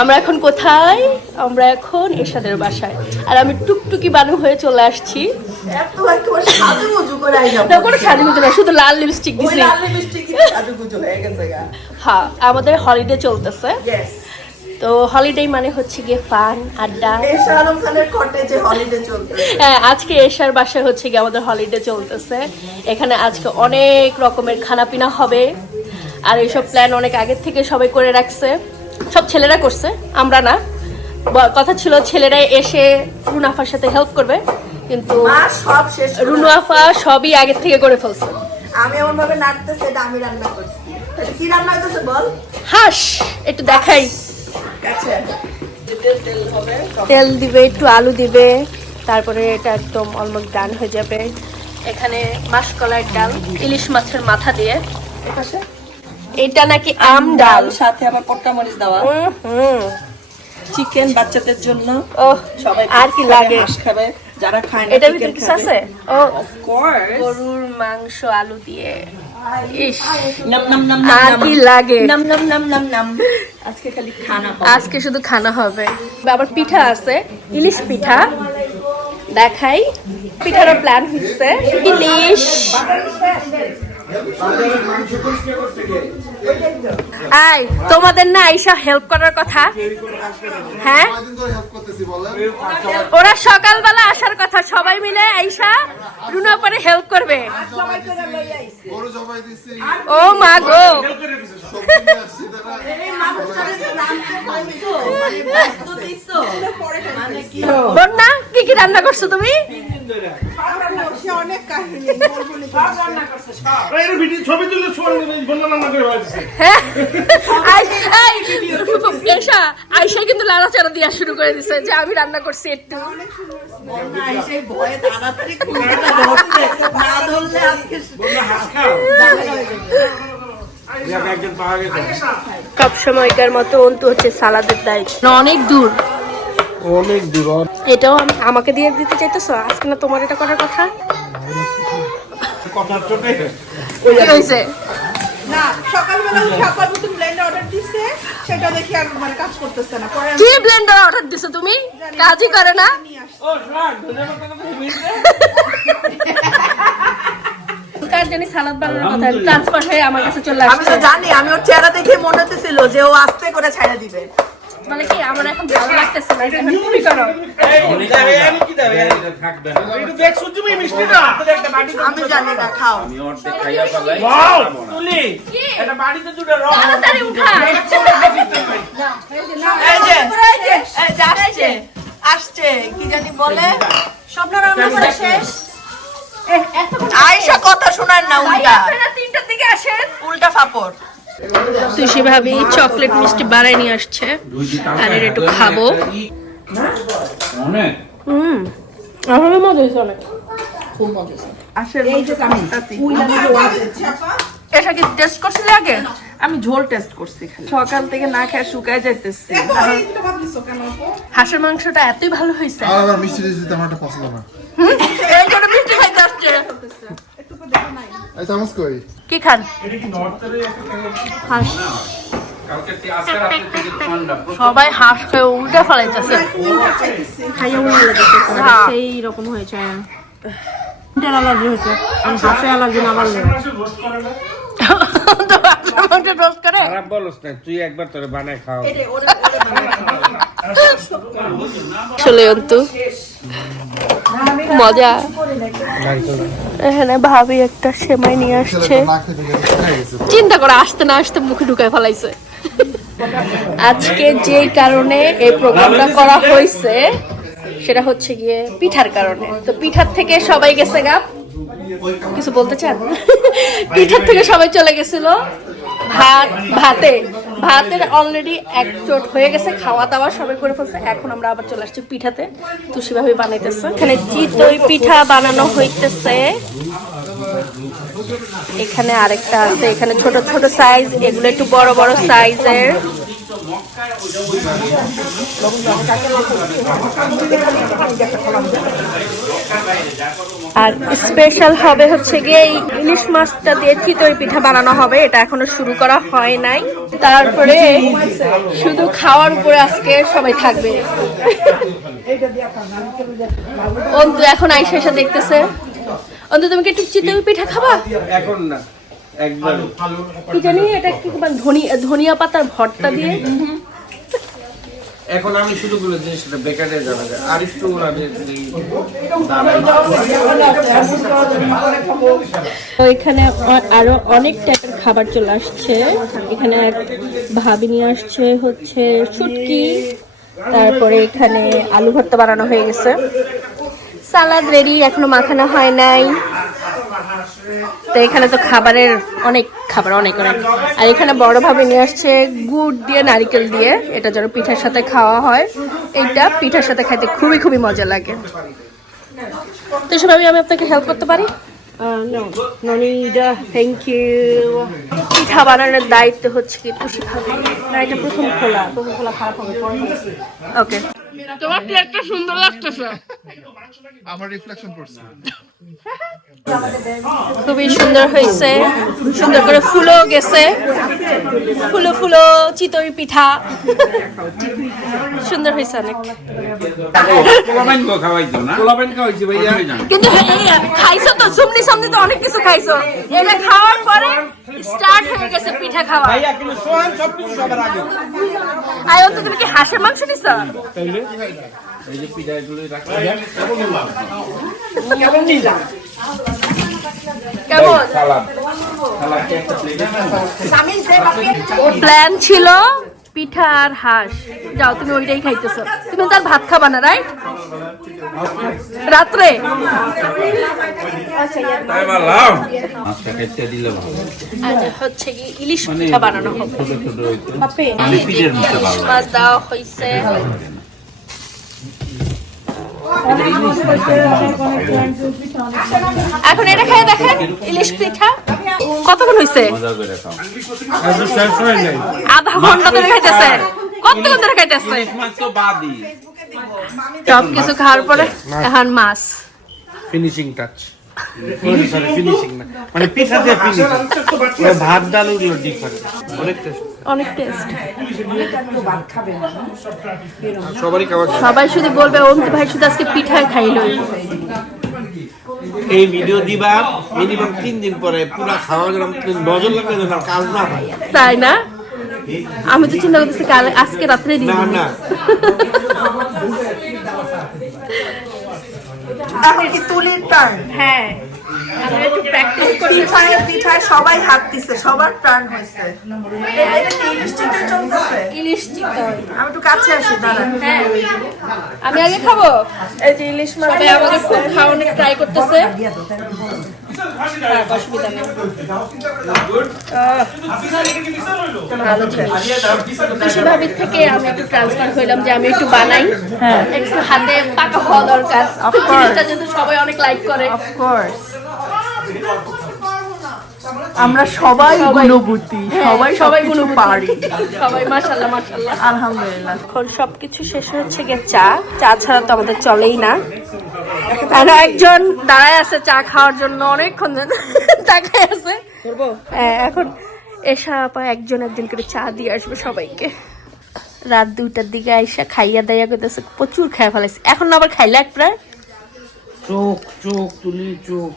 আমরা এখন কোথায়? আমরা এখন এরশাদের বাসায়। আর আমি টুকটুকি বানু হয়ে চলে আসছি। না কোনো সাজুগুজু না, শুধু লাল লিপস্টিক দিছি। হ্যাঁ, আমাদের হলিডে চলতেছে। তো হলিডে মানে হচ্ছে গিয়ে ফান আড্ডা। হ্যাঁ, আজকে এরশার বাসায় হচ্ছে গিয়ে আমাদের হলিডে চলতেছে। এখানে আজকে অনেক রকমের খানা পিনা হবে। আর এইসব প্ল্যান অনেক আগের থেকে সবাই করে রাখছে। সব ছেলেরা করছে, আমরা না। কথা ছিল ছেলেরা এসে রুনা আফার সাথে হেল্প করবে, কিন্তু রুনা আফা সবই আগের থেকে করে ফেলছে। আমি এমন ভাবে নাড়তেছে এটা আমি রান্না করছি। কি রান্না হইতেছে বল? হাঁস একটু দেখাই। তেল দিবে, একটু আলু দিবে, তারপরে এটা একদম অলমোস্ট ডান হয়ে যাবে। এখানে মাসকলাইয়ের ডাল, ইলিশ মাছের মাথা দিয়ে। এটা নাকি আম ডাল, সাথে আবার পট্টা মরিচ দেওয়া। চিকেন বাচ্চাদের জন্য। সবাই আর কি লাগে? হাঁস খাবে, যারা খায় না এটা ভিতরে কিছু আছে? ও অফ কোর্স গরুর মাংস আলু দিয়ে। ইস, নাম নাম নাম আর কি লাগে? নাম নাম নাম নাম নাম। আজকে খালি খানা হবে। আজকে শুধু খানা হবে। আবার পিঠা আছে, ইলিশ পিঠা দেখাই। পিঠারও প্ল্যান হচ্ছে ইলিশ। আই তোমাদের না আইসা হেল্প করার কথা? হ্যাঁ, ওরা সকালবেলা আসার কথা, সবাই মিলে আইসা রুনা পরে হেল্প করবে। ও মা গো, বন্যা কি কি রান্না করছো তুমি? আইসা কিন্তু লাড়াচাড়া দিয়া শুরু করে দিছে যে আমি রান্না করছি একটু। সব সময়কার মতো অন্তু হচ্ছে সালাদের দায়িত্ব। অনেক দূর, অনেক দূর। এটাও আমাকে দিয়ে দিতে চাইতেছো? আজকে না তোমার এটা করার কথা? কি হয়েছে? না, সকালবেলা সকাল মতো ব্লেন্ডার অর্ডার দিছে, সেটা দেখি আর মানে কাজ করতেছে না। পরে কি ব্লেন্ডার অর্ডার দিছো তুমি? কাজই করে না। কার জানি সালাদ বানানোর কথা ট্রান্সফার হয়ে আমার কাছে চলে আসছে। আমি তো জানি, আমি ওর চেহারা দেখে মনে হতেছিল যে ও আস্তে করে ছাইড়া দিবে। মানে কি আমার এখন ভালো লাগতেছে না, এটা তুমি করো। আমি জানি না, খাও। তাড়াতাড়ি উঠা। এই যে আসছে আসছে কি জানি বলে, স্বপ্ন রান্না করা শেষ। আয়েশা কথা শোনার না, উল্টা 3টার দিকে আসেন। উল্টা ফাপড়। তুষি ভাবি চকলেট মিষ্টি বানাই নিয়ে আসছে, আর এটা একটু খাবো। আমার মজা হয়েছে অনেক, খুব মজা। আসলে এই যে এটা কি টেস্ট করছিলে আগে? আমি ঝোল টেস্ট করছি, সকাল থেকে না খেয়ে শুকায় যাইতেছি। হাঁসের মাংসটা এতই ভালো হয়েছে। আবার মিষ্টি দিতে আমার একটা পছন্দ না। এই করে মিষ্টি খাইতে আসছে। এই চামচ কই? কি খান? হাঁস। সবাই হাঁস খেয়ে উল্টে ফেলাইতেছে। খাইয়া মনে লাগছে সেই রকম হয়েছে। অ্যালার্জি হয়েছে, আমি হাঁসে অ্যালার্জি না বাড়লে তুই একবার তোরে বানায় খাও। চলে অন্তু মজা। এখানে ভাবি একটা সেমাই নিয়ে আসছে, চিন্তা করে আসতে না আসতে মুখে ঢুকায় ফেলাইছে। আজকে যে কারণে এই প্রোগ্রামটা করা হয়েছে সেটা হচ্ছে গিয়ে পিঠার কারণে। তো পিঠার থেকে সবাই গেছে গা, কিছু বলতে চান? পিঠার থেকে সবাই চলে গেছিল ভাতের অলরেডি একজোট হয়ে গেছে, খাওয়া দাওয়া সবাই করে ফেলছে। এখন আমরা আবার চলে আসছি পিঠাতে। তুষি ভাবি বানাইতেছে, এখানে চিতই পিঠা বানানো হইতেছে। এখানে আরেকটা আছে, এখানে ছোট ছোট সাইজ, এগুলো একটু বড় বড় সাইজের। আর স্পেশাল হবে হচ্ছে গিয়ে এই ইলিশ মাছটা দিয়ে চিতই পিঠা বানানো হবে, এটা এখনো শুরু করা হয় নাই। তারপরে শুধু খাওয়ার উপরে আজকে সবাই থাকবে। অন্তু এখন আইসা এসে দেখতেছে। অন্তু তুমি কি একটু চিতই পিঠা খাবা? এখন না, একবার কি জানি এটা কি ধনিয়া পাতার ভর্তা দিয়ে। এখন আমি শুরু করে জিনিসটা বেকারে জানা যায় আর একটু তো এখানে আরো অনেক টাইপের খাবার চলে আসছে। এখানে এক ভাবি নিয়ে আসছে হচ্ছে শুটকি, তারপরে এখানে আলু ভর্তা বানানো হয়ে গেছে, সালাদ রেডি, এখনো মাখানো হয় নাই। তো এখানে তো খাবারের অনেক খাবার, অনেক অনেক। আর এখানে বড় ভাবে নিয়ে আসছে গুড় দিয়ে নারকেল দিয়ে, এটা যেন পিঠার সাথে খাওয়া হয়। এইটা পিঠার সাথে খাইতে খুবই খুবই মজা লাগে। তো এসব আমি আপনাকে হেল্প করতে পারি? No need. Thank you. পিঠা বানানোর দায়িত্ব হচ্ছে কি খুশি খাবে না, এটা প্রথম খোলা খারাপ হবে, পরে হবে। ওকে। তোমার প্লেটটা সুন্দর লাগতেছে। আমার রিফ্লেকশন করছে। খুবই সুন্দর হয়েছে, সুন্দর করে ফুলও গেছে, ফুলো ফুলো চিতই পিঠা সুন্দর হয়েছে অনেক। কিন্তু খাইছো তো সুমনি সামনে তো অনেক কিছু খাইছো, এটা খাওয়ার পরে স্টার্ট হয়ে গেছে পিঠা খাওয়া। আয় তো তুমি কি হাঁসের মাংস নিছো? কেমন প্ল্যান ছিল পিঠা আর হাঁস, যাও তুমি ওইটাই খাইতেছো। তুমি তার ভাত খাবা না, রাইট? রাত্রে হচ্ছে কি ইলিশ পিঠা বানানো হবে, ইলিশ মাছ দেওয়া হয়েছে। এখন এটা খেয়ে দেখেন ইলিশ পিঠা কতক্ষণ হয়েছে? আধা ঘন্টা ধরে খাইতেছে। কতক্ষণ ধরে খাইতেছে? সব কিছু খাওয়ার পরে এখন মাছ ফিনিশিং টাচ, ফিনিশিং না মানে পিঠা দিয়ে ফিনিশিং, ভাত ডাল ওগুলো ডিফারেন্ট, অনেক টেস্ট, অনেক টেস্ট। সবারই খাওয়া। সবাই শুধু বলবে অন্তু ভাই শুধু আজকে পিঠা খাইলো। এই ভিডিও দিবা মিনিমাম 3 দিন পরে পুরা খাওয়া গেলাম, নজর লাগবে যেন কাজ না হয়, তাই না? আমি তো চিন্তা করতেছি কাল আজকে রাত্রে দিই না না। এখন কি তুলির টার্ন? হ্যাঁ আমরা একটু প্র্যাকটিস করি। পিঠায় সবাই হাত দিচ্ছে, সবার টার্ন হয়েছে। এটা কি ইলিশ চিতই চলতেছে? ইলিশ চিতই। আমি একটু কাছে আসি, দাঁড়া। হ্যাঁ আমি আগে খাবো। এই যে ইলিশ মাছ আমাদের খুব খাওয়ানোর ট্রাই করতেছে। অসুবিধা নেই, ভালো খুশি ভাবির থেকে আমি একটু ট্রান্সফার হইলাম যে আমি একটু বানাই, একটু হাতে পাকা হওয়া দরকার। জিনিসটা যেহেতু সবাই অনেক লাইক করে। অফকোর্স আমরা সবাই গুণবতী, সবাই গুণ পারি, সবাই মাশাআল্লাহ মাশাআল্লাহ আলহামদুলিল্লাহ। এখন সবকিছু শেষ হচ্ছে গিয়ে চা ছাড়া তো আমাদের চলেই না। আর একজন দাঁড়ায় আছে চা খাওয়ার জন্য, অনেকক্ষণ তাকায় আছে। এখন এসা আপা একজন করে চা দিয়ে আসবে সবাইকে। রাত 2টার দিকে আইসা খাইয়া দাইয়া করতেছে, প্রচুর খাই ফেলাইছে। এখন আবার খাইলে এক প্রায় চোখ চোখ তুলি চোখ